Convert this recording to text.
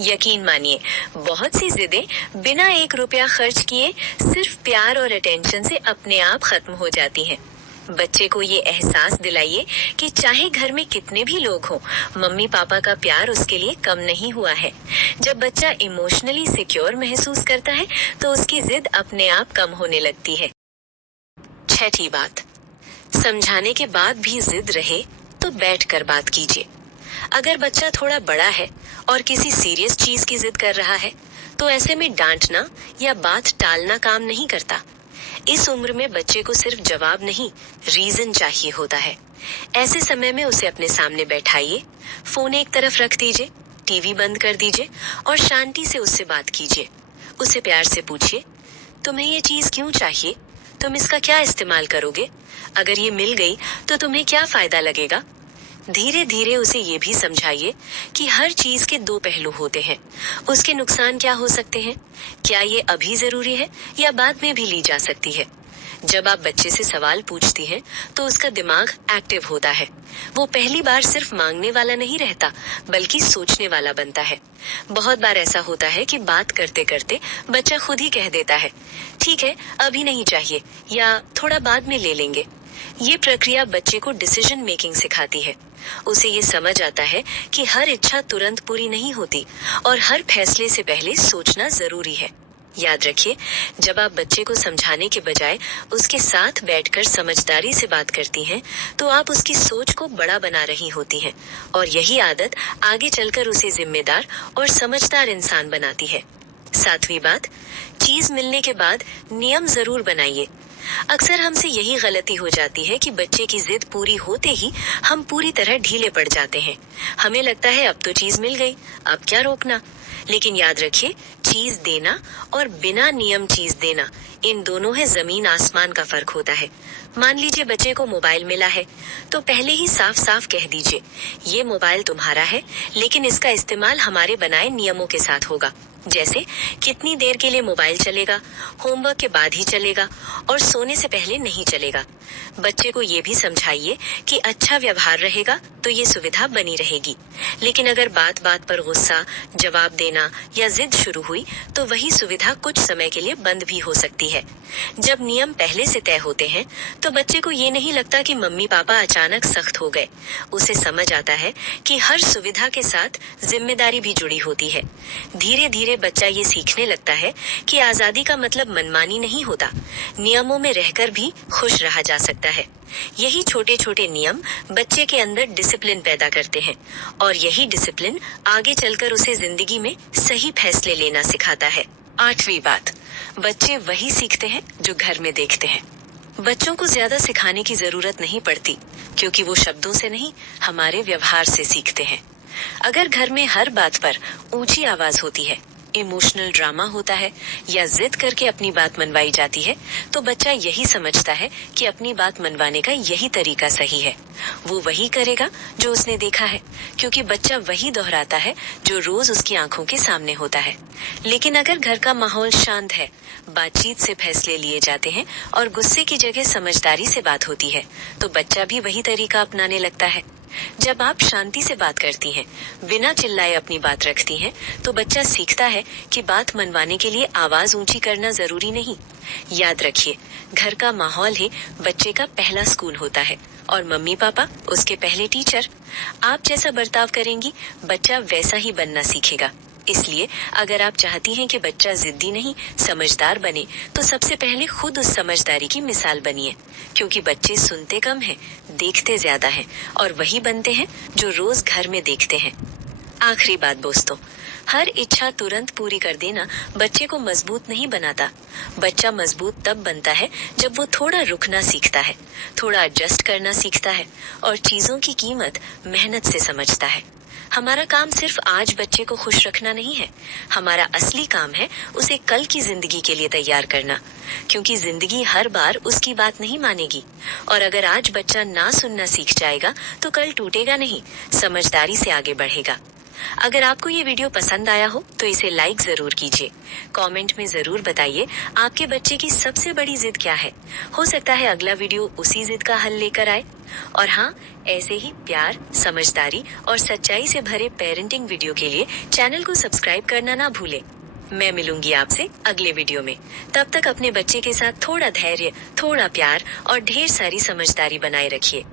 यकीन मानिए, बहुत सी जिदें बिना 1 रुपया खर्च किए सिर्फ प्यार और अटेंशन से अपने आप खत्म हो जाती हैं। बच्चे को ये एहसास दिलाइए कि चाहे घर में कितने भी लोग हों, मम्मी पापा का प्यार उसके लिए कम नहीं हुआ है। जब बच्चा इमोशनली सिक्योर महसूस करता है, तो उसकी जिद अपने आप कम होने लगती है। छठी बात, समझाने के बाद भी जिद रहे तो बैठकर बात कीजिए। अगर बच्चा थोड़ा बड़ा है और किसी सीरियस चीज की जिद कर रहा है, तो ऐसे में डांटना या बात टालना काम नहीं करता। इस उम्र में बच्चे को सिर्फ जवाब नहीं, रीजन चाहिए होता है। ऐसे समय में उसे अपने सामने बैठाइए, फोन एक तरफ रख दीजिए, टीवी बंद कर दीजिए और शांति से उससे बात कीजिए। उसे प्यार से पूछिए, तुम्हें ये चीज क्यों चाहिए? तुम इसका क्या इस्तेमाल करोगे? अगर ये मिल गई तो तुम्हें क्या फायदा लगेगा? धीरे धीरे उसे ये भी समझाइए कि हर चीज के दो पहलू होते हैं। उसके नुकसान क्या हो सकते हैं? क्या ये अभी जरूरी है या बाद में भी ली जा सकती है? जब आप बच्चे से सवाल पूछती हैं, तो उसका दिमाग एक्टिव होता है। वो पहली बार सिर्फ मांगने वाला नहीं रहता, बल्कि सोचने वाला बनता है। बहुत बार ऐसा होता है कि बात करते करते बच्चा खुद ही कह देता है, ठीक है, अभी नहीं चाहिए, या थोड़ा बाद में ले लेंगे। ये प्रक्रिया बच्चे को डिसीजन मेकिंग सिखाती है। उसे ये समझ आता है कि हर इच्छा तुरंत पूरी नहीं होती और हर फैसले से पहले सोचना जरूरी है। याद रखिए, जब आप बच्चे को समझाने के बजाय उसके साथ बैठकर समझदारी से बात करती हैं, तो आप उसकी सोच को बड़ा बना रही होती हैं और यही आदत आगे चलकर उसे जिम्मेदार और समझदार इंसान बनाती है। सातवीं बात, चीज मिलने के बाद नियम जरूर बनाइए। अक्सर हमसे यही गलती हो जाती है कि बच्चे की जिद पूरी होते ही हम पूरी तरह ढीले पड़ जाते हैं। हमें लगता है अब तो चीज मिल गई, अब क्या रोकना। लेकिन याद रखिए, चीज देना और बिना नियम चीज देना, इन दोनों है जमीन आसमान का फर्क होता है। मान लीजिए बच्चे को मोबाइल मिला है, तो पहले ही साफ साफ कह दीजिए, ये मोबाइल तुम्हारा है, लेकिन इसका इस्तेमाल हमारे बनाए नियमों के साथ होगा। जैसे कितनी देर के लिए मोबाइल चलेगा, होमवर्क के बाद ही चलेगा और सोने से पहले नहीं चलेगा। बच्चे को ये भी समझाइए कि अच्छा व्यवहार रहेगा तो ये सुविधा बनी रहेगी। लेकिन अगर बात बात पर गुस्सा, जवाब देना या जिद शुरू हुई, तो वही सुविधा कुछ समय के लिए बंद भी हो सकती है। जब नियम पहले से तय होते हैं, तो बच्चे को ये नहीं लगता कि मम्मी पापा अचानक सख्त हो गए। उसे समझ आता है कि हर सुविधा के साथ जिम्मेदारी भी जुड़ी होती है। धीरे धीरे बच्चा ये सीखने लगता है कि आजादी का मतलब मनमानी नहीं होता, नियमों में रहकर भी खुश रहा जा सकता है। यही छोटे छोटे नियम बच्चे के अंदर डिसिप्लिन पैदा करते हैं और यही डिसिप्लिन आगे चलकर उसे जिंदगी में सही फैसले लेना सिखाता है। आठवीं बात, बच्चे वही सीखते हैं जो घर में देखते हैं। बच्चों को ज्यादा सिखाने की जरूरत नहीं पड़ती, क्योंकि वो शब्दों से नहीं, हमारे व्यवहार से सीखते हैं। अगर घर में हर बात पर ऊंची आवाज होती है, इमोशनल ड्रामा होता है या जिद करके अपनी बात मनवाई जाती है, तो बच्चा यही समझता है कि अपनी बात मनवाने का यही तरीका सही है। वो वही करेगा जो उसने देखा है, क्योंकि बच्चा वही दोहराता है जो रोज उसकी आंखों के सामने होता है। लेकिन अगर घर का माहौल शांत है, बातचीत से फैसले लिए जाते हैं और गुस्से की जगह समझदारी से बात होती है, तो बच्चा भी वही तरीका अपनाने लगता है। जब आप शांति से बात करती हैं, बिना चिल्लाए अपनी बात रखती हैं, तो बच्चा सीखता है कि बात मनवाने के लिए आवाज ऊंची करना जरूरी नहीं। याद रखिए, घर का माहौल ही बच्चे का पहला स्कूल होता है और मम्मी पापा उसके पहले टीचर। आप जैसा बर्ताव करेंगी, बच्चा वैसा ही बनना सीखेगा। इसलिए अगर आप चाहती हैं कि बच्चा जिद्दी नहीं, समझदार बने, तो सबसे पहले खुद उस समझदारी की मिसाल बनिए, क्योंकि बच्चे सुनते कम हैं, देखते ज्यादा हैं और वही बनते हैं जो रोज घर में देखते हैं। आखिरी बात दोस्तों, हर इच्छा तुरंत पूरी कर देना बच्चे को मजबूत नहीं बनाता। बच्चा मजबूत तब बनता है जब वो थोड़ा रुकना सीखता है, थोड़ा एडजस्ट करना सीखता है और चीजों की कीमत मेहनत से समझता है। हमारा काम सिर्फ आज बच्चे को खुश रखना नहीं है, हमारा असली काम है उसे कल की जिंदगी के लिए तैयार करना, क्योंकि जिंदगी हर बार उसकी बात नहीं मानेगी। और अगर आज बच्चा ना सुनना सीख जाएगा, तो कल टूटेगा नहीं, समझदारी से आगे बढ़ेगा। अगर आपको ये वीडियो पसंद आया हो तो इसे लाइक जरूर कीजिए। कमेंट में जरूर बताइए आपके बच्चे की सबसे बड़ी जिद क्या है। हो सकता है अगला वीडियो उसी जिद का हल लेकर आए। और हाँ, ऐसे ही प्यार, समझदारी और सच्चाई से भरे पेरेंटिंग वीडियो के लिए चैनल को सब्सक्राइब करना ना भूलें। मैं मिलूंगी आपसे अगले वीडियो में। तब तक अपने बच्चे के साथ थोड़ा धैर्य, थोड़ा प्यार और ढेर सारी समझदारी बनाए रखिए।